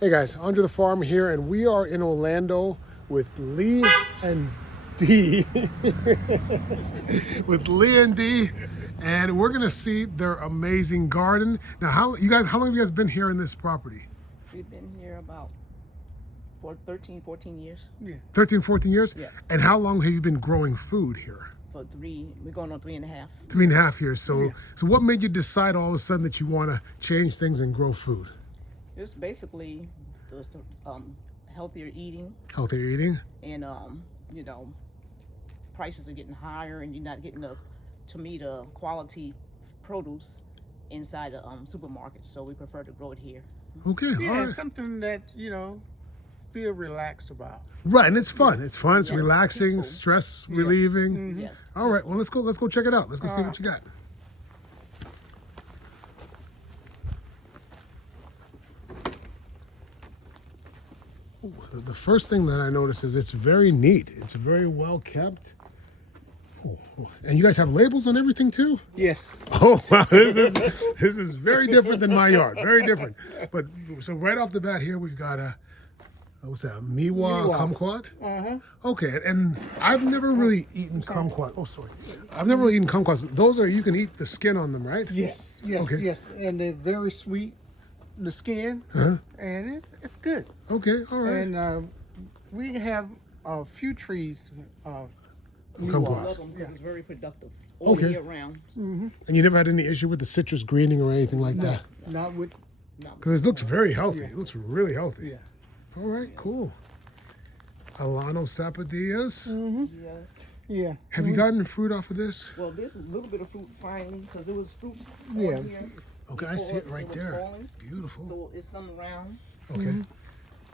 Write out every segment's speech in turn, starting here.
Hey guys, Andrethefarmer here, and we are in Orlando with Lee and Dee. With Lee and Dee, and we're gonna see their amazing garden. Now, how long have you guys been here in this property? We've been here about 13, 14 years. Yeah. 13, 14 years? Yeah. And how long have you been growing food here? We're going on 3.5. 3.5 years. So what made you decide all of a sudden that you want to change things and grow food? It's basically just healthier eating, and prices are getting higher, and you're not getting the quality produce inside the supermarket. So we prefer to grow it here. Okay, Yeah, all right. it's something that feel relaxed about. Right, and it's fun. It's fun. It's Yes, relaxing, peaceful. stress relieving. Mm-hmm. Yes. All right, well let's go check it out. Let's go see what you got. Ooh, the first thing that I notice is it's very neat. It's very well kept. Ooh, and you guys have labels on everything too? Yes. Oh wow, this is very different than my yard. Very different. But so right off the bat here we've got a what's that? Miwa kumquat? Okay, and I've never really eaten kumquat. Oh, sorry. I've never really eaten kumquats. Those are, you can eat the skin on them, right? Yes. Okay. Yes. And they're very sweet, the skin, and it's good. Okay, all right. And we have a few trees. Kumquats. Love them because it's very productive all year round. And you never had any issue with the citrus greening or anything like that? Not with. Because it looks very healthy. It looks really healthy. Yeah. All right, cool. Alano sapodillas. Yes. Yeah. Have you gotten fruit off of this? Well, there's a little bit of fruit finally because it was fruit Yeah. on here. Okay, I see it right was there. falling. Beautiful. So it's some around. Okay.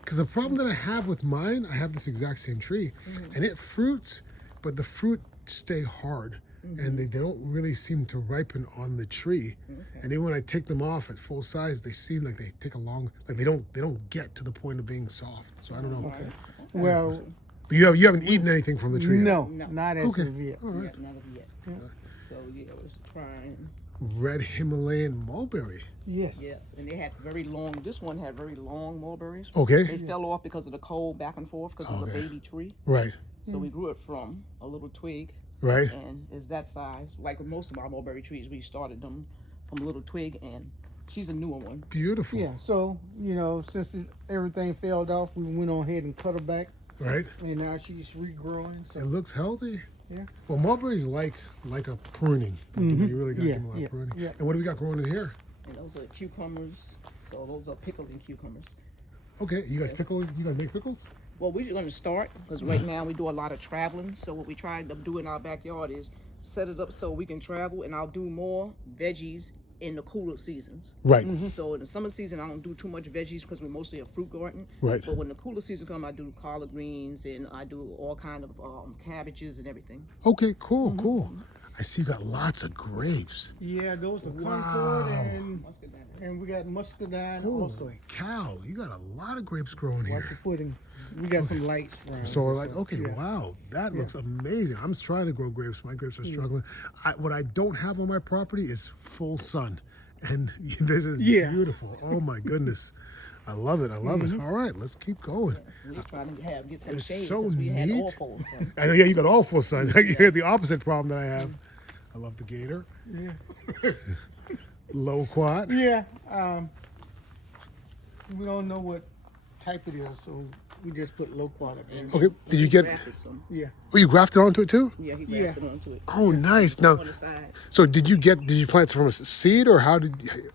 Because the problem that I have with mine, I have this exact same tree, and it fruits, but the fruit stay hard, and they don't really seem to ripen on the tree. And then when I take them off at full size, they seem like they take a long, like they don't get to the point of being soft. So I don't know. Okay. Well, But you haven't eaten anything from the tree yet? no, No. not as Okay. of yet. All right. Yeah, none of it yet. So yeah, I was trying. Red Himalayan mulberry. Yes. Yes, and they had very long. This one had very long mulberries. Okay. They fell off because of the cold back and forth because it's a baby tree. Right. So we grew it from a little twig, Right. and it's that size. Like most of our mulberry trees, we started them from a little twig, and she's a newer one. Beautiful. Yeah. So since everything fell off, we went on ahead and cut her back, Right. and now she's regrowing. So It looks healthy. yeah. Well, mulberries like a pruning. Like, you really got to give them a lot Yeah, of pruning. yeah. And what do we got growing in here? And those are cucumbers. So those are pickled and cucumbers. Okay, you guys pickle? You guys make pickles? Well, we're going to start because right now we do a lot of traveling. So what we try to do in our backyard is set it up so we can travel, and I'll do more veggies in the cooler seasons. Right. So in the summer season, I don't do too much veggies because we're mostly a fruit garden. Right. But when the cooler season comes, I do collard greens, and I do all kind of cabbages and everything. Okay, cool, cool. I see you got lots of grapes. Yeah, those are Wow. concord Muscadine. and we got muscadine also. Holy cow, you got a lot of grapes growing Watch here. your footing. We got some lights around. So here, like, okay, yeah. wow, that looks amazing. I'm trying to grow grapes. My grapes are struggling. What I don't have on my property is full sun. And this is beautiful. Oh my goodness. I love it. I love it. All right, let's keep going. We're trying to get some It's shade so because we had neat. awful. So. I know, yeah, you got all full sun. You had the opposite problem that I have. I love the gator. Yeah. Loquat. Yeah. We don't know what type it is, so we just put loquat up there. Okay, did you get? Grafted some. Yeah. Oh, you grafted onto it too? Yeah, he grafted onto it. Oh, nice. Now, On the side. so did you plant it from a seed, or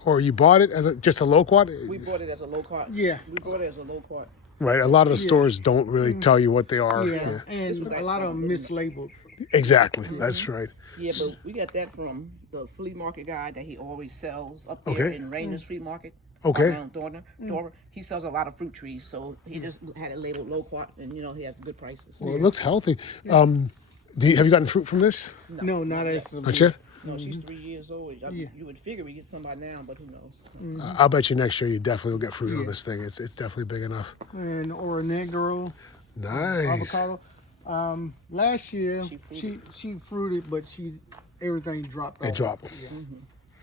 or you bought it as just a loquat? We bought it as a low quart. Yeah. We bought it as a low quart. Right. A lot of the stores don't really tell you what they are. Yeah. And was a lot of them mislabeled. Exactly. That's right. Yeah, but we got that from the flea market guy that he always sells up there Okay. in Rainer's Flea Market. Okay. Around Dora. He sells a lot of fruit trees, so he just had it labeled low quart, and he has good prices. Well, it looks healthy. Have you gotten fruit from this? No, not as Not yet. No, she's 3 years old. You would figure we get some by now, but who knows? I'll bet you next year you definitely will get fruit on this thing. It's definitely big enough. and or negro, Nice. avocado. Last year She fruited. she fruited, but everything dropped off. It dropped.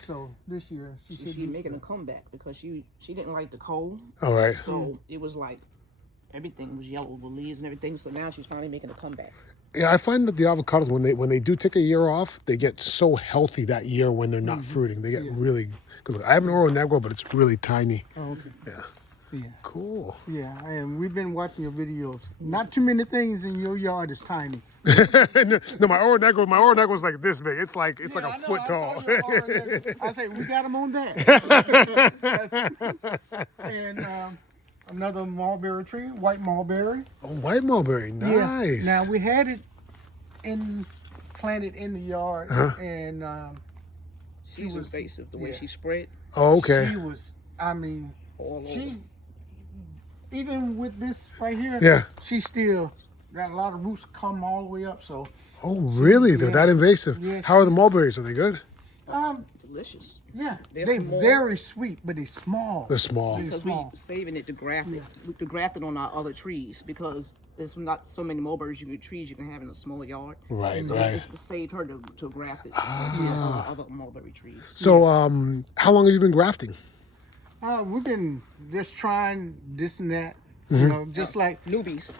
So this year she should She's be making a comeback because she didn't like the cold. All right. So it was like everything was yellow with leaves and everything. So now she's finally making a comeback. Yeah, I find that the avocados when they do take a year off, they get so healthy that year when they're not fruiting. They get really good. I have an Oro Negro, but it's really tiny. Oh, okay. Yeah. Yeah. Cool. Yeah, and we've been watching your videos. Not too many things in your yard is tiny. No, my Oro Negro is like this big. It's like Yeah, a I know, foot I saw tall. your yard. I say we got them on that. And another mulberry tree, white mulberry. Oh, white mulberry, nice. Yeah. Now we had it planted in the yard, and She was invasive the way she spread Oh, okay. she was. I mean, all over. she even with this right here. Yeah. She still got a lot of roots come all the way up. So Oh, really? They're that invasive. Yeah. How are the mulberries? Are they good? Delicious. yeah, They're they're small. very sweet, but they're small. They're small. They're Because small. we saving it to graft it. To graft it on our other trees because there's not so many mulberries trees you can have in a small yard. Right, So right. we just saved her to graft it to our other mulberry trees. So, how long have you been grafting? We've been just trying this and that. You know, just like Newbies.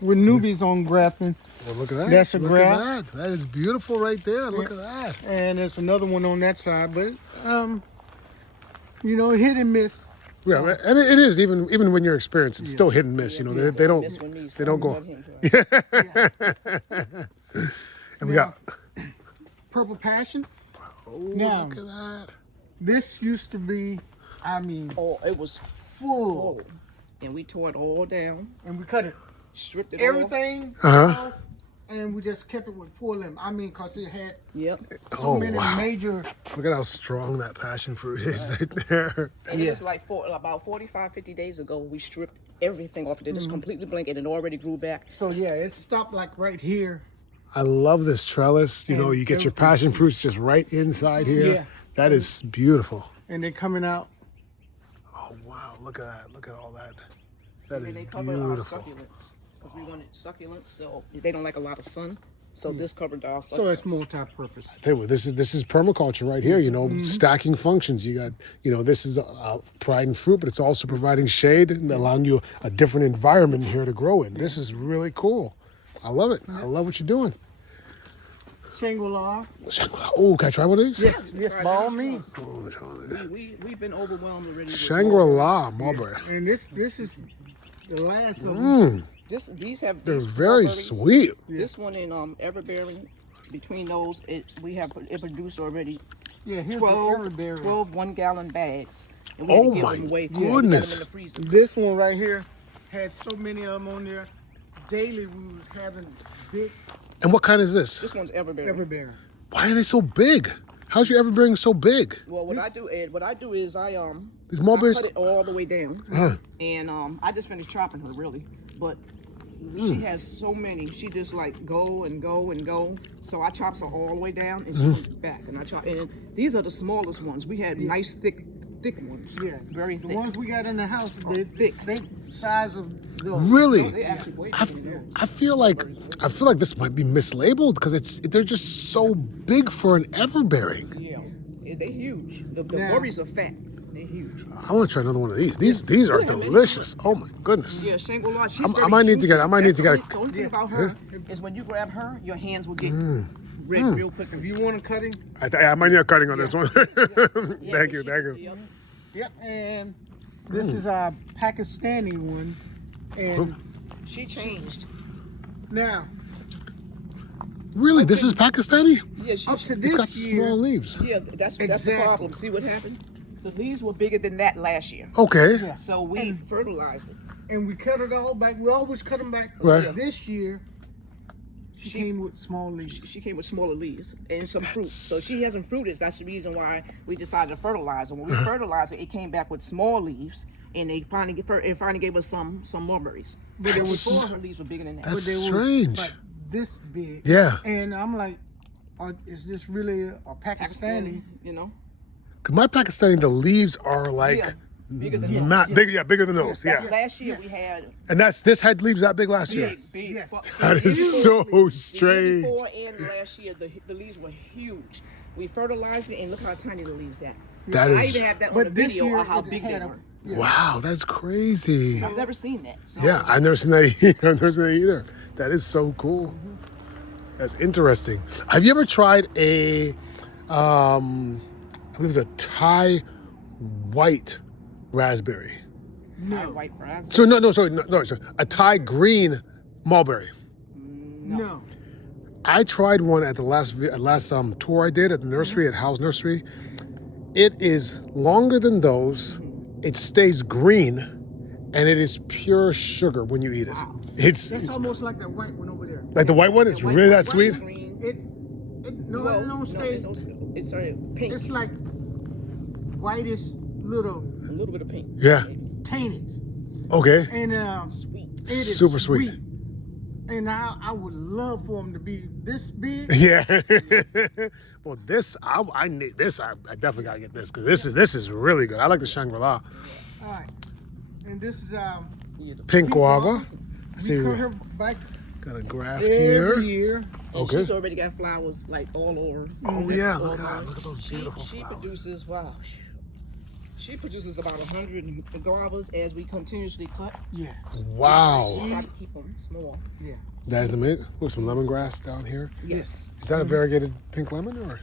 we're newbies on grafting, Well, look at that. That's a look graft. at that. That is beautiful right there. Look at that. and there's another one on that side. But you know, hit and miss. Yeah, right. And it is even when you're experienced, it's still hit and miss. You know, they don't This one needs they don't go. love him, so. And we got. Purple passion. Oh, Now- look at that. This used to be, I mean, Oh, it was full, full. And we tore it all down, and we cut it stripped it everything Uh-huh. off, and we just kept it with full limb. I mean, cause it had off. Yep. so Oh, many wow. major. Look at how strong that passion fruit is right there. And it was like about 45, 50 days ago, we stripped everything off. It just completely blinked and it already grew back. So yeah, it stopped like right here. I love this trellis. You know, And you get your everything. passion fruits just right inside here. Yeah. That is beautiful. And they're coming out. Oh, wow. Look at that. Look at all that. That And is they covered our beautiful. succulents because we wanted succulents, so they don't like a lot of sun. So this covered our succulents. So it's multi-purpose. Tell you what, this is permaculture right here. You know, stacking functions. You got, you know, this is pride and fruit, but it's also providing shade and allowing you a different environment here to grow in. This is really cool. I love it. I love what you're doing. Shangri-La. Oh, can I try one of these? Yes, yes, by all means. Oh, let me try one of these. We've been overwhelmed already. with Shangri-La mulberry. And this is the last of them. These have They're these very mulberries. sweet. This one in everbearing. Between those, it produced already Yeah, here's 12, the everberry. 12 1-gallon bags. And we Oh had to give my them away. goodness. We had them in the freezer. This one right here had so many of them on there. Daily we was having big And what kind is this? This one's everbearing. everberry. Why are they so big? How's your everbearing so big? Well, what I do, Ed, what I do is I These mulberries. cut it all the way down, and I just finished chopping her really, but she has so many. She just like go and go and go. So I chops her all the way down, and she goes back, and I chop. And these are the smallest ones. We had nice thick ones. Yeah, very the thick. ones we got in the house, they thick. They size of those. Really? They actually way I, bigger than those. I feel like this might be mislabeled because they're just so big for an everbearing. Yeah, they huge. The Now- berries are fat. They're huge. I want to try another one of these. These are delicious. Oh my goodness. Yeah, Shangri-La. She's I very might need to get- juicy. I might need That's to the get only- The only thing about her is when you grab her, your hands will get red real quick. If you want to cut him, I might need a cutting on this one. Yeah, Thank you. Yep. yep. And this is our Pakistani one. And She changed. now Really, this is Pakistani? Yeah, she, up to It's this got year, small leaves. yeah, that's the Exactly. problem. See what happened? The leaves were bigger than that last year. Okay. Yeah. So we fertilized it. and we cut it all back. We always cut them back. Right. This year, she came with small leaves. She came with smaller leaves and some fruit. So she hasn't fruited. That's the reason why we decided to fertilize her. When we fertilized it, it came back with small leaves, and it finally gave us some mulberries. But it was before her leaves were bigger than that. That's They were strange. like this big. Yeah. And I'm like, is this really a Pakistani? You know, 'Cause my Pakistani, the leaves are like yeah, bigger than that. not big. Yeah, bigger than those. That's Yeah. last year we had And this had leaves that big last year. Yes. That is so The year strange. before and last year, the leaves were huge. We fertilized it, and look how tiny the leaves got. That I is even have that on But the this video year of how it big they had a- were. wow. That's crazy. I've never seen that. So, Yeah, I've never seen that. I've never seen that either. That is so cool. That's interesting. Have you ever tried a, I believe it's a Thai white raspberry? no. White raspberry. So no, sorry, a Thai green mulberry. No. I tried one at the last tour I did at the nursery at House Nursery. It is longer than those. It stays green, and it is pure sugar when you eat it. That's It's almost like that white one over there. like the white one. It's really that sweet. Green. No, Well, it don't stay. it's pink. It's like whitish little A little bit of pink. Yeah. tainted, Okay. and Sweet. it is Super sweet. And I would love for them to be this big. Yeah. Well, this I need this. I definitely gotta get this because this is really good. I like the Shangri-La. All right, and this is Pink guava. I see we cut we her back got a graph every here. year. And Okay. she's already got flowers like all over. Oh yeah, All look at that. over. Look at those beautiful She flowers. produces, wow. She produces about 100 guavas as we continuously cut. Yeah, Wow. We try to keep them small. yeah. That is amazing. Look, some lemongrass down here. Yes. Is that a variegated pink lemon or?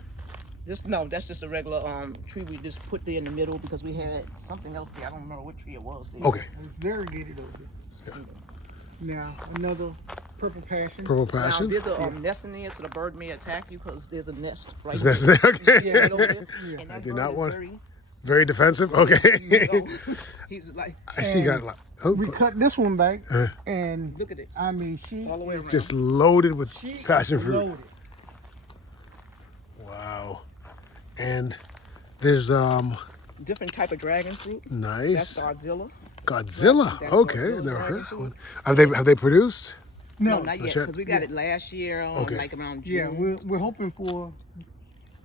That's just a regular tree we just put there in the middle because we had something else there. I don't remember what tree it was there. Okay. It's variegated over here. Now another purple passion. Purple Now, passion. there's a nest in there, so the bird may attack you because there's a nest right Is there. that okay? Right over there. And I that do bird not is want- very, Very defensive. Okay. he's like, I see. You got a lot. Oh, We cut this one back, Uh. and look at it. I mean she All the way around. just loaded with she passion fruit. loaded. Wow. And there's Different type of dragon fruit. That's nice Godzilla. Godzilla. That's Okay, Godzilla never heard dragon that fruit. one. Have they produced? No, No, not yet, Not yet. because we got it last year, Okay. like around June. yeah, we're hoping for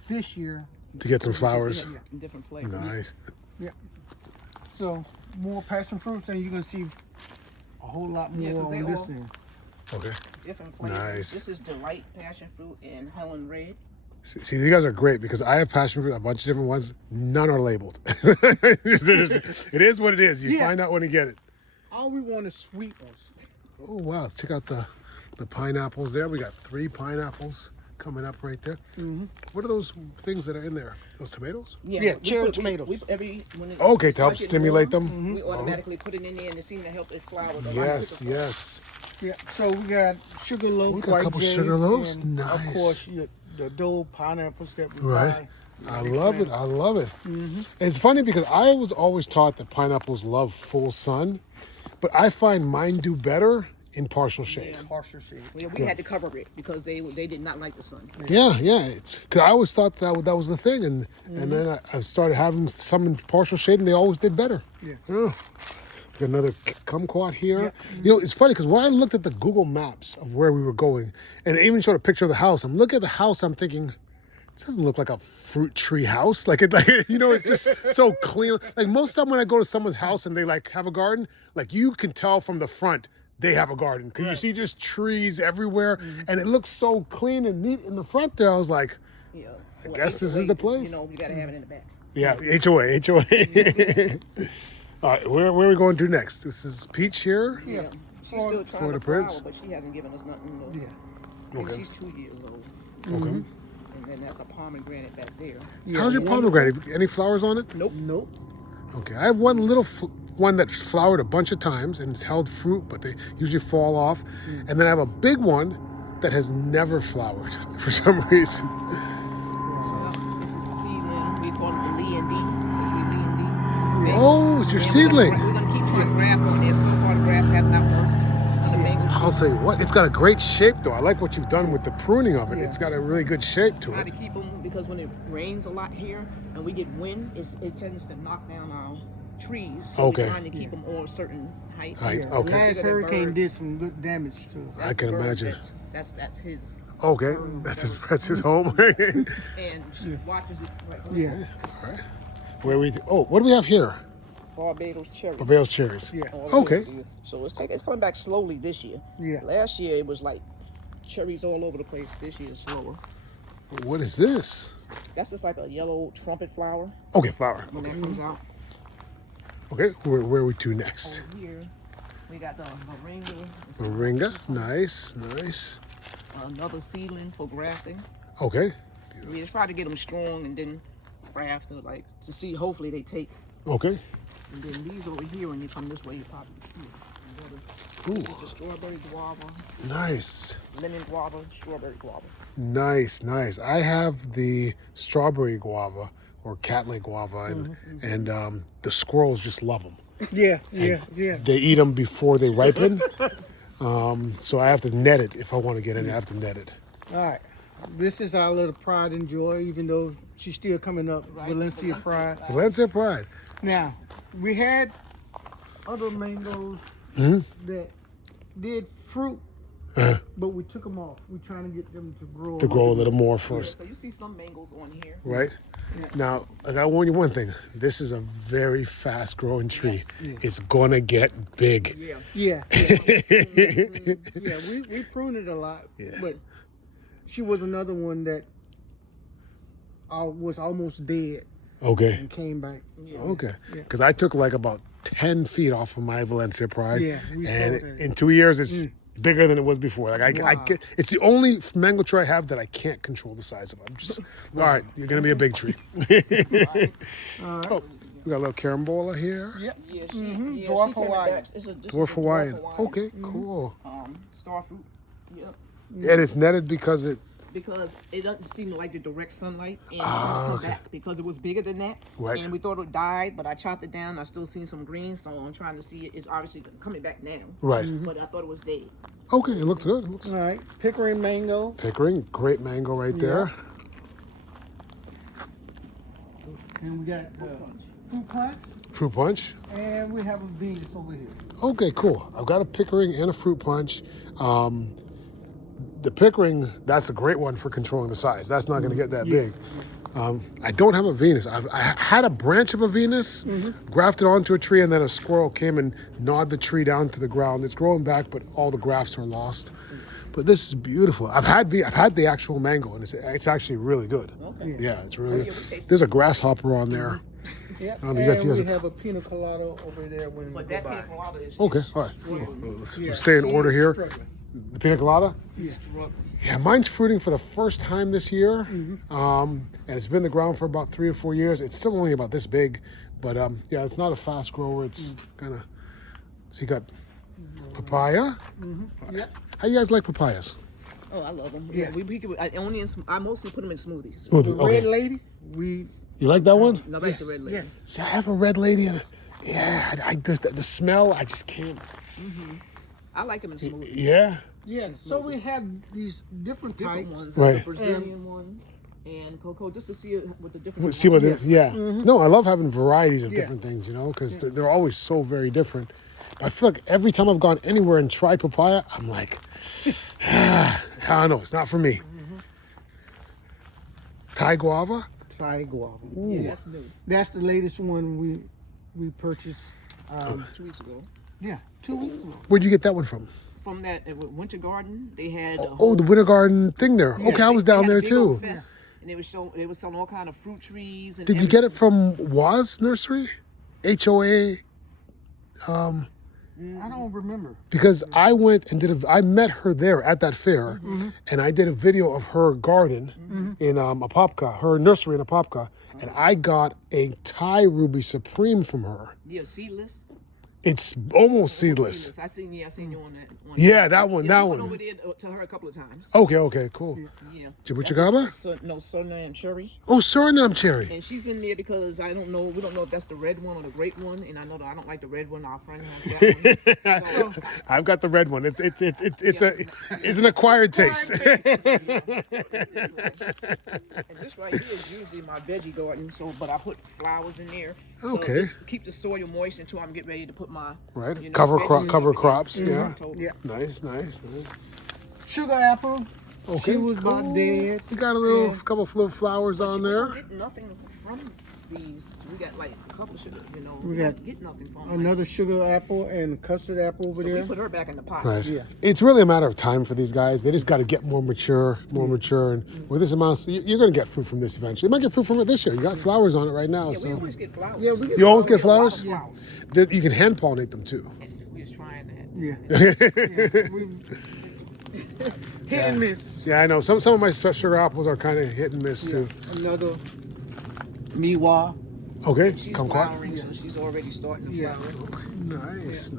this year. To get some flowers. Yeah, in different flavors. Nice. So more passion fruits, and you're gonna see a whole lot more Yeah, 'cause they on this all- end. Okay. Different flavors. Nice. This is Delight passion fruit and Helen Red. See, you guys are great because I have passion fruit, a bunch of different ones. None are labeled. It is what it is. You Yeah. find out when you get it. All we want is sweet ones. Oh wow! Check out the pineapples there. We got 3 pineapples coming up right there. What are those things that are in there? Those tomatoes? Yeah, we cherry put- tomatoes. When it Okay, it's to help like it stimulate warm, them? We automatically put it in there and it seems to help it flower. the Yes, light. yes. Yeah. So we got sugar loaf, We got a white couple jade, sugar loaves. and Nice. Of course, the Dole pineapples that we Right. buy. I love it. I love it. It's funny because I was always taught that pineapples love full sun, but I find mine do better in partial shade. Partial shade. We had to cover it because they did not like the sun. Yeah, it's because I always thought that was the thing, and then I started having some in partial shade, and they always did better. Yeah. Oh. We got another kumquat here. You know, it's funny because when I looked at the Google Maps of where we were going, and it even showed a picture of the house, I'm looking at the house, I'm thinking, this doesn't look like a fruit tree house. Like you know, it's just so clean. Like most of the time when I go to someone's house and they like have a garden, like you can tell from the front they have a garden because you see just trees everywhere, and it looks so clean and neat in the front there. I was like, Yeah. I guess this is the place. You know, you gotta have it in the back. yeah, HOA. All right, where are we going to next? This is Peach here. Yeah. She's still trying Florida to flower, Prince. but she hasn't given us nothing. Yeah. I think Okay. she's 2 years old. Okay. And then that's a pomegranate back there. How's your pomegranate? Any flowers on it? Nope. Nope. Okay, I have one little one that flowered a bunch of times and it's held fruit, but they usually fall off. And then I have a big one that has never flowered for some reason. This is a seedling. We call it the Lee and D. That's we Lee and D. Oh, it's your And seedling. We're gonna keep trying to grab on there. Some photographs have not worked. And the mango tree. I'll tell you what, it's got a great shape though. I like what you've done with the pruning of it. It's got a really good shape to Try it. to keep them because when it rains a lot here and we get wind, it tends to knock down our trees. So Okay. we're trying to keep them all a certain height. Height, Yeah. okay. Last Bigger than hurricane bird. did some good damage to it. I That's can the bird imagine. That's his. Okay, that's his home. And she watches it right Yeah. Where what do we have here? Barbados cherry. Barbados cherries. Yeah. All over Okay. here. So it's coming back slowly this year. Yeah. Last year it was like cherries all over the place. This year is slower. What is this? That's just like a yellow trumpet flower Okay, flower. when Okay. that comes out. Okay, where are we to next? Over here, we got the moringa. Moringa. Nice, nice. Another seedling for grafting. Okay, We just try to get them strong and then graft to see. Hopefully they take. okay. And then these over here, when you come this way, you probably see it. This is the strawberry guava, Nice. lemon guava, strawberry guava. Nice, nice. I have the strawberry guava or catlett guava, and the squirrels just love them. Yeah. They eat them before they ripen. So I have to net it if I want to get in. I have to net it. All right. This is our little pride and joy, even though she's still coming up. Right, Valencia Valencia pride. Valencia Pride. Now, we had other mangoes that did fruit, but we took them off. We're trying to get them to grow. To grow a little more Yeah, first, so you see some mangoes on here. right? Now, I gotta warn you one thing. This is a very fast-growing tree. It's gonna get big. Yeah. Yeah. Yeah, we pruned it a lot, but she was another one that was almost dead Okay. and came back. Okay. Because I took like about 10 feet off of my Valencia Pride. Yeah, we saw and that. in 2 years, it's bigger than it was before. Like it's the only mango tree I have that I can't control the size of. I'm just all right. You're gonna be a big tree. Oh, we got a little carambola here. Yep. Yeah, Dwarf she came Hawaiian. back. This is Dwarf a Hawaiian. Okay, cool. Star fruit. Yep. And it's netted because it. Because it doesn't seem like the direct sunlight and it's gonna come back because it was bigger than that. Right. And we thought it died, but I chopped it down. I still seen some green, so I'm trying to see it. It's obviously coming back now. Right. But I thought it was dead. Okay, it looks good. It looks All right. Pickering mango. Pickering, great mango right there. And we got fruit punch. Fruit punch. And we have a Venus over here. Okay, cool. I've got a pickering and a fruit punch. The pickering, that's a great one for controlling the size. That's not going to get that big. I don't have a Venus. I had a branch of a Venus grafted onto a tree, and then a squirrel came and gnawed the tree down to the ground. It's growing back, but all the grafts are lost. But this is beautiful. I've had the actual mango, and it's actually really good. Okay. Yeah, it's really yeah, we good. tasted There's a grasshopper on there. Yep. you And guys- we have a pina colada over there when we But go that by. pina colada is Okay, is all right. struggling. Let's stay in order here. Struggling. The pina colada. Struggling. Yeah, mine's fruiting for the first time this year, and it's been in the ground for about 3 or 4 years. It's still only about this big, but yeah, it's not a fast grower. It's kind of. So you got papaya. Yep. How you guys like papayas? Oh, I love them. Yeah. I mostly put them in smoothies. Smoothie. The Okay. red lady, we You like that one? No, like the red lady. yes. See, I have a red lady, and I just the smell. I just can't. I like them in smoothies. Yeah. Yeah, so we have these different Different types. ones, Right. like the Brazilian one and cocoa, just to see what the different. See what? ones- No, I love having varieties of Yeah. different things. You know, because they're always so very different. But I feel like every time I've gone anywhere and tried papaya, I'm like, I don't know. It's not for me. Thai guava. Thai guava. Yeah, that's new. That's the latest one we purchased. 2 weeks ago. Yeah, 2 weeks ago. Where'd you get that one from? From that Winter Garden, they had. Oh, the Winter Garden thing there. Okay, I was down there too. And they was selling all kind of fruit trees. And Did you get it from Waz Nursery? HOA? I don't remember. Because I went and I met her there at that fair, and I did a video of her garden in Apopka, her nursery in Apopka, and I got a Thai Ruby Supreme from her. Yeah, seedless. It's almost seedless. I seen you on that. Yeah, that one, that we went one. over there to her a couple of times. Okay, cool. Yeah. Jabuchagaba? No, Suriname cherry. Oh, Suriname cherry. And she's in there because we don't know if that's the red one or the grape one, and I know that I don't like the red one. Our friend has that one. So, I've got the red one. It's an acquired taste. and this right here is usually my veggie garden. So, but I put flowers in there. So Okay. just keep the soil moist until I'm getting ready to put my Right. you know, Cover veggies cover over there. crops. Yeah. Totally. Yeah. Nice. Sugar apple. Okay. She was about cool. dead. You got a couple of little flowers But on you there. don't get nothing from recipes. We got like a couple of sugar, We we got don't get nothing from her. Another sugar apple and custard apple over So there. we put her back in the pot. Right. Yeah. It's really a matter of time for these guys. They just got to get more mature, and with this amount, you're going to get fruit from this eventually. You might get fruit from it this year. You got flowers on it right now, Yeah, we so always get flowers. Yeah, we get you always get We a lot of flowers. flowers. You can hand pollinate them too. We was trying that. Yeah. Hit and miss. Yeah, I know. Some of my sugar apples are kind of hit and miss too. Another miwa. Okay, She's kumquat. flowering, so she's already starting to Yeah. flower. Nice.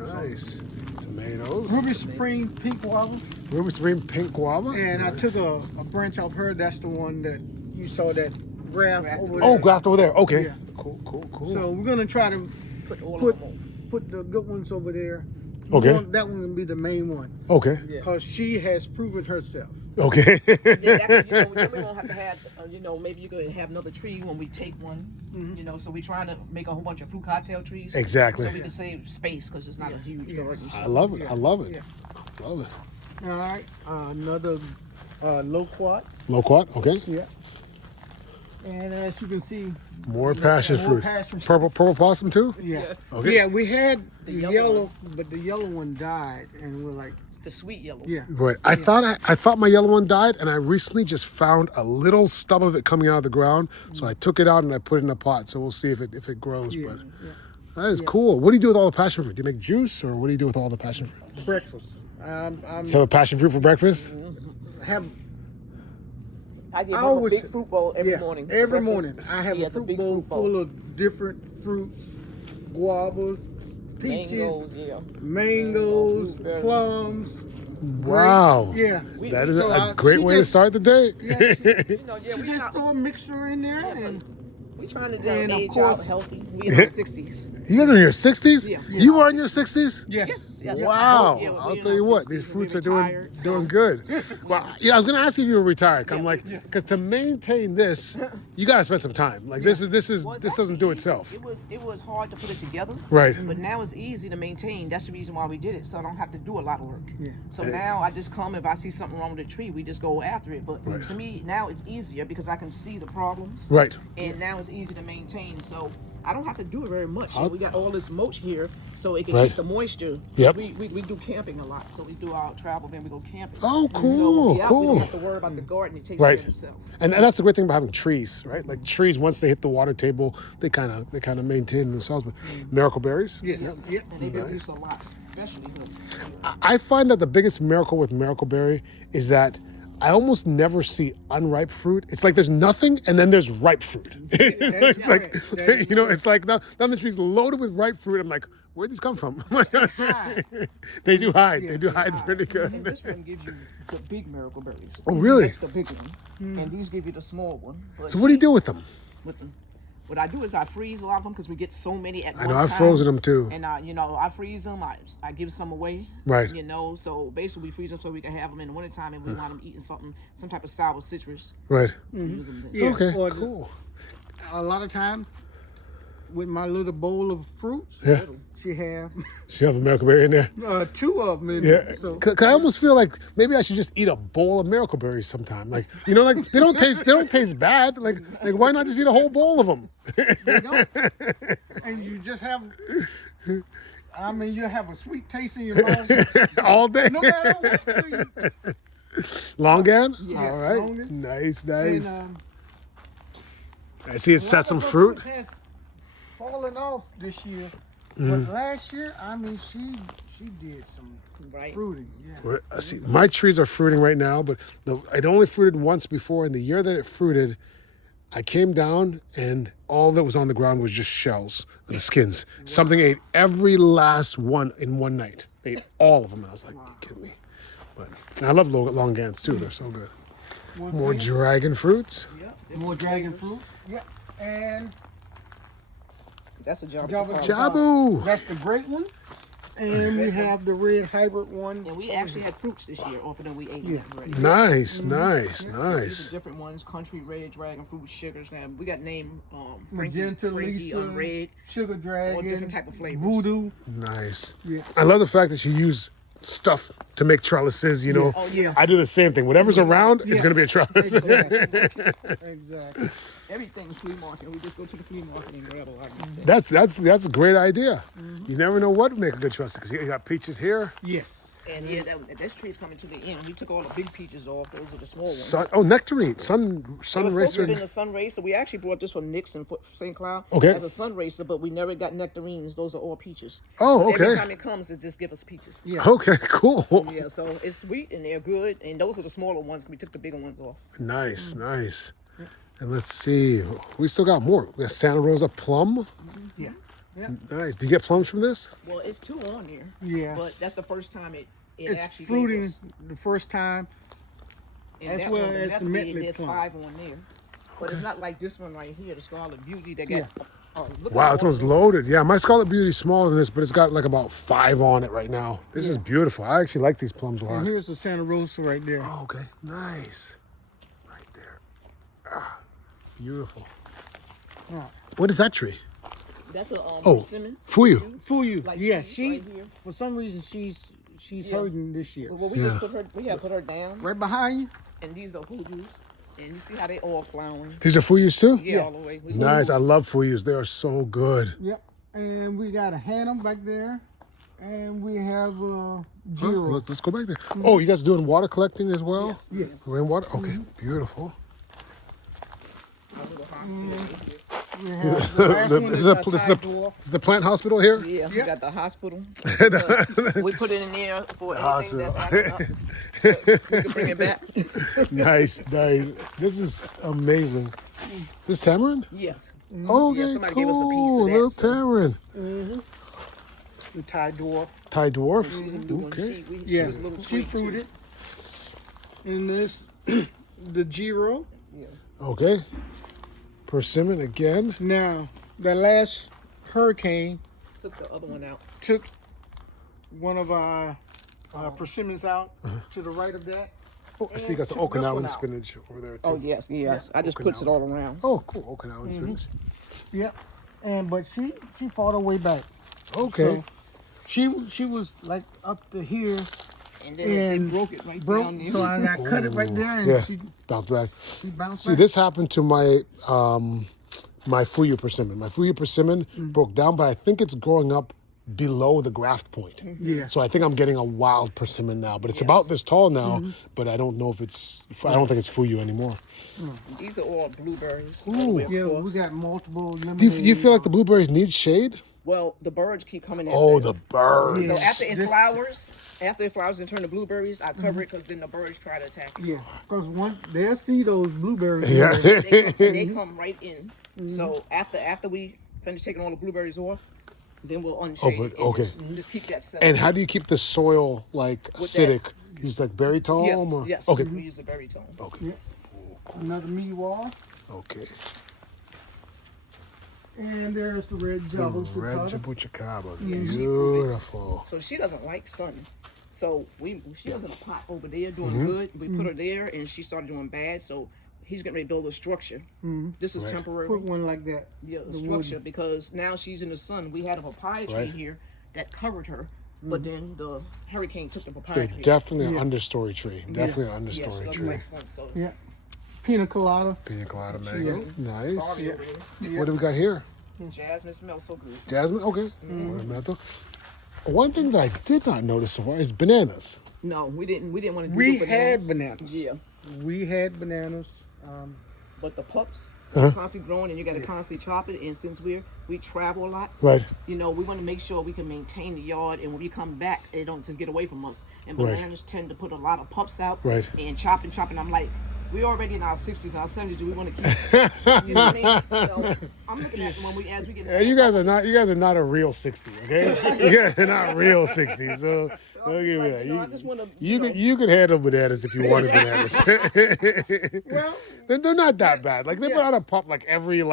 Tomatoes. Ruby Spring pink guava. Ruby Spring pink guava. And I took a branch off her. That's the one that you saw that graph over there. Oh, graft over there. Okay. Yeah. Cool. So we're gonna try to Put all put of them on. put the good ones over there. Okay. That one will be the main one Okay. because she has proven herself. Okay. Yeah, that, then we won't have to have, maybe you could have another tree when we take one. So we're trying to make a whole bunch of fruit cocktail trees. Exactly. So we can save space because it's not a huge garden. I love it. Yeah. I love it. Yeah. Love it. All right. Another loquat. Loquat. Okay. Yeah. And as you can see, More passion more fruit. passion Purple possum too. yeah. Okay. Yeah, we had the yellow yellow, but the yellow one died, and we're like, The sweet yellow. yeah. Right. I thought my yellow one died, and I recently just found a little stub of it coming out of the ground. So I took it out and I put it in a pot. So we'll see if it grows. Yeah, But yeah. that is cool. What do you do with all the passion fruit? Do you make juice, or what do you do with all the passion fruit? Breakfast. I'm You have a passion fruit for breakfast? have I give I him always- a big fruit bowl every yeah, morning. for every breakfast. morning I have He a has fruit big bowl fruit bowl. full of different fruits, guavas, peaches, Mangoes, yeah. mangoes, Blueberries. plums. Wow. Yeah. That is So a great she way to just- start the day. Yeah, she, Yeah, she we just not, throw a mixture in there and we trying to and of age course- out healthy. We in our 60s. You guys are in your 60s? Yeah. You are in your 60s? yes. Yeah. Wow. Yeah, well, I'll we tell in you our what, 60s, these we fruits are retired, so- doing good. Well, I was going to ask you if you were retired. I'm Yeah, like, yes. because to maintain this, you got to spend some time. Like this Well, this it's doesn't do actually itself. easy. It was hard to put it together. Right. But now it's easy to maintain. That's the reason why we did it, so I don't have to do a lot of work. Yeah. So now I just come, if I see something wrong with the tree, we just go after it. But to me, now it's easier because I can see the problems. Right. And now it's easy to maintain. So I don't have to do it very much. I'll- We got all this mulch here, so it can Right. keep the moisture. Yep. We do camping a lot, so we do our travel, then we go camping. Oh, So cool, we cool. don't have to worry about the garden. It takes Right. care of itself. And that's the great thing about having trees, right? Like trees, once they hit the water table, they kind of maintain themselves. But miracle berries. Yes. Yep. And they produce a lot, especially the I find that the biggest miracle with miracle berry is that I almost never see unripe fruit. It's like there's nothing and then there's ripe fruit. it's like, it's like now the tree's loaded with ripe fruit. I'm like, where'd these come from? They do hide. They do hide pretty And good. this one gives you the big miracle berries. Oh, really? That's the big one. And these give you the small one. But So what do you do with them? with them, what I do is I freeze a lot of them because we get so many at I one know time. I've frozen them too. And I freeze them. I give some away. Right. So basically we freeze them so we can have them in the wintertime and we want them eating some type of sour citrus. Right. We use them then. Yeah. Okay. Or Cool. a lot of times with my little bowl of fruit, Yeah. she have So you have a miracle berry in there. 2 of them in Yeah, there. So cause I almost feel like maybe I should just eat a bowl of miracle berries sometime. Like like they don't taste bad. Like why not just eat a whole bowl of them? you don't. And you just have, you have a sweet taste in your mouth. All day. No matter what you eat. Longan. Yes, All right. longan. Nice. And, I see it set some a lot of her fruit. has fallen off this year. Mm. But last year, she did some Right. fruiting. Yeah. I see my trees are fruiting right now, but it only fruited once before. And the year that it fruited, I came down and all that was on the ground was just shells, the skins. Something ate every last one in one night. They ate all of them, and I was like, "You kidding me?" But and I love longans too. They're so good. Once More again, dragon fruits. Yep. more dragon fruit. Yeah. And That's a job. Java- Jabu. that's the great one. And we have the red hybrid one. And we actually had fruits this year off of them we ate Yeah. already. Nice. These Nice. are different ones: country red, dragon fruit, sugars. Now we got named Magenta, Frankie, Lisa, red, Sugar Dragon, all different type of flavors. Voodoo. Nice. Yeah. I love the fact that you use stuff to make trellises. Oh, yeah. I do the same thing. Whatever's around is Yeah. going to be a trellis. Exactly. Exactly. everything's flea market. We just go to the flea market and grab a lot of things. That's a great idea. You never know what would make a good trusty because you got peaches here. Yes. And yeah, this tree's coming to the end. We took all the big peaches off. Those are the small ones. Nectarine, sun It was supposed to racer. have been a sun racer. We actually brought this from Nick's in St. Cloud Okay. as a sun racer, but we never got nectarines. Those are all peaches. Oh, So okay. every time it comes, it just give us peaches. Yeah. Okay, cool. Yeah, so it's sweet and they're good. And those are the smaller ones. We took the bigger ones off. Nice, nice. And let's see, we still got more. We got Santa Rosa plum. Yeah. Yeah. Nice. Do you get plums from this? Well, it's 2 on there. Yeah. But that's the first time it It's actually fruiting gave us. the first time. And as that well one, as the definitely Metley there's plum. 5 on there. But it's not like this one right here, the Scarlet Beauty that got. Yeah. Look at Wow, all this one's those. loaded. Yeah, my Scarlet Beauty's smaller than this, but it's got like about 5 on it right now. This is beautiful. I actually like these plums a lot. And here's the Santa Rosa right there. Oh, okay, nice. Right there. Ah, beautiful. Right. What is that tree? That's a Oh, persimmon. Fuyu. Fuyu. Like Yeah, these she right here. for some reason she's Yeah. hurting this year. Well, we Yeah. just put her down, Right behind you. and these are Fuyus. And you see how they all flowering. These are Fuyus too? Yeah, all the way. Nice. I love Fuyus. They are so good. Yep. And we got a Hannah back there. And we have Huh? Jiro. Let's go back there. Oh, you guys doing water collecting as well? Yes. Rainwater? Okay, beautiful. Our little hospital right here. We have the last one This is is, a this, is Thai the, dwarf. this is the plant hospital here? Yeah, we Yep. got the hospital. We put it in there for anything hospital. that's acting up. So we can bring it back. Nice, nice. This is amazing. This tamarind? Yeah. Okay, Yeah, somebody cool. gave us a piece of that, Little so- tamarind. The Thai dwarf. Thai dwarf? She's a new one. Okay. She Yeah. was a little She sweet, too. fruited. And this the Jiro. Yeah. Okay. Persimmon again. Now, the last hurricane Took the other one out. took one of our persimmons out to the right of that. Oh, I see you got some check this one Okinawan out. spinach over there too. Oh, yes, yes. I just puts it all around. Oh, cool. Okinawan spinach. Yep. And but she fought her way back. Okay. So she was like up to here, And then they and broke it right broke. down there. So I got cut it right there, and Yeah. she Bounce back. bounced See, back. this happened to my my Fuyu persimmon. My Fuyu persimmon broke down, but I think it's growing up below the graft point. Yeah. So I think I'm getting a wild persimmon now, but it's about this tall now. But I don't know if it's. I don't think it's Fuyu anymore. These are all blueberries. all the way Yeah, across. we got multiple. Do you feel like the blueberries need shade? Well, the birds keep coming in. Oh, the birds. So after it This- flowers and turn to blueberries, I cover it because then the birds try to attack it. Yeah, because once they'll see those blueberries. Yeah. They come right in. So after we finish taking all the blueberries off, then we'll unshade but- it. okay. Just keep that set. And how do you keep the soil like acidic? Use like berry tome? yeah, Or? yes. Okay. We use a berry tone. Okay. Yeah. Another meat wall, Okay. and there's the red jabba. Red jabuticaba. Beautiful. So she doesn't like sun. So she was in a pot over there doing Mm-hmm. good. We put her there and she started doing bad. So he's getting ready to build a structure. This is Right. temporary. Put one like that. Yeah, the The structure because now she's in the sun. We had a papaya tree Right. here that covered her, but then the hurricane took the papaya They're tree. definitely an Yeah. understory tree. Definitely an Yes, understory it doesn't tree. make sense. So Yeah. Pina colada. Pina colada mango. Nice. sorry over there. What do we got here? Jasmine smells so good. Jasmine? Okay. Ornamental. One thing that I did not notice so far is bananas. No, we didn't want to do We the had bananas. bananas. Yeah, We had bananas. but the pups Uh-huh. it's constantly growing and you got to constantly chop it. And since we travel a lot, Right. you know, we want to make sure we can maintain the yard, and when we come back, it don't to get away from us. And Right. bananas tend to put a lot of pups out, Right. And chopping. I'm like, we already in our 60s, our 70s. Do we want to keep? You know what I mean? So I'm looking at when as we get. Yeah, you guys are not a real 60, okay? You guys are not real 60, so don't give me that. I just want to. You can handle bananas if you wanted bananas. Well, They're not that bad. Like they put out a pup like every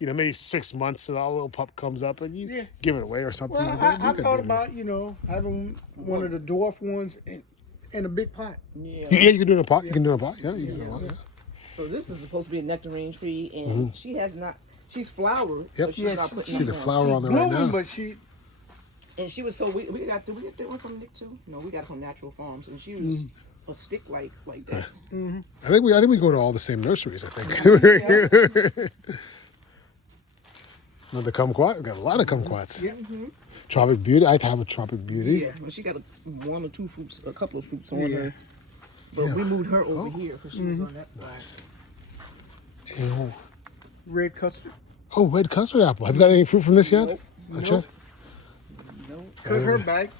maybe 6 months, so a little pup comes up and you give it away or something. well, like that. You I could thought do that. about having one of the dwarf ones in a big pot. Yeah. Yeah, you can do it in a pot. You can do it in a pot. Yeah, you can do it in a pot. Yeah. So this is supposed to be a nectarine tree, and she has not. She's flowered, Yep. but she's Yeah, not putting. See the nothing on. flower on there right Blooming, now. but she And she was so we got. Did we get that one from Nick too? No, we got it from Natural Farms, and she was a stick like that. I think we go to all the same nurseries. I think. Another kumquat. We got a lot of kumquats. Yeah. Tropic Beauty. I have a Tropic Beauty. Yeah, well, she got one or two fruits, a couple of fruits on her. But we moved her over here because she was on that side. Oh. Red custard. Oh, red custard apple. Have you got any fruit from this yet? Nope. Not Nope. yet? No. Cut her back.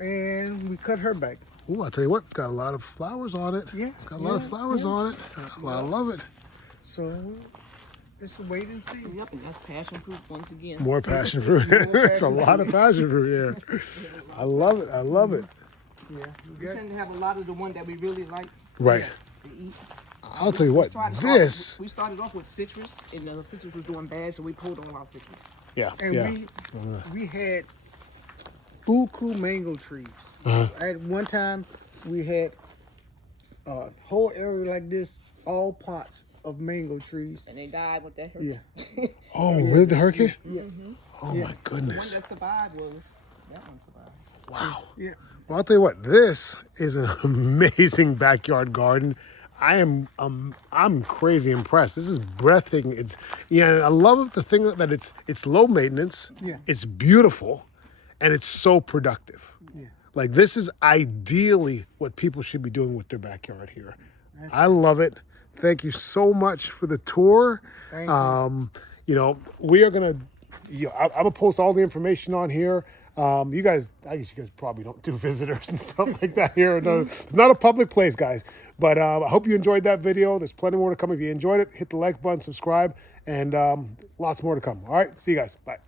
And we cut her back. Ooh, I'll tell you what, it's got a lot of flowers on it. Yeah, It's got a lot of flowers on it. Well, I love it. So it's a wait and see. Yep, and that's passion fruit once again. More passion fruit. It's a lot of passion fruit here. I love it. I love it. Yeah, We tend to have a lot of the one that we really like Right. to eat. I'll tell you what, this. We started off with citrus, and the citrus was doing bad, so we pulled all our citrus. Yeah. And Yeah. we had buku mango trees. At one time, we had a whole area like this, all pots of mango trees. And they died with that hurricane. Yeah. Oh, really? The hurricane? Yeah. Oh, my The one goodness. that survived was that one survived. Wow. Yeah. Well, I'll tell you what, this is an amazing backyard garden. I'm crazy impressed. This is breathtaking. It's I love the thing that it's low maintenance. Yeah. It's beautiful, and it's so productive. Yeah. Like this is ideally what people should be doing with their backyard here. I love it. Thank you so much for the tour. Thank you. We are gonna. I'm gonna post all the information on here. You guys, I guess you guys probably don't do visitors and stuff like that here. No, it's not a public place, guys. But I hope you enjoyed that video. There's plenty more to come. If you enjoyed it, hit the like button, subscribe, and lots more to come. All right, see you guys. Bye.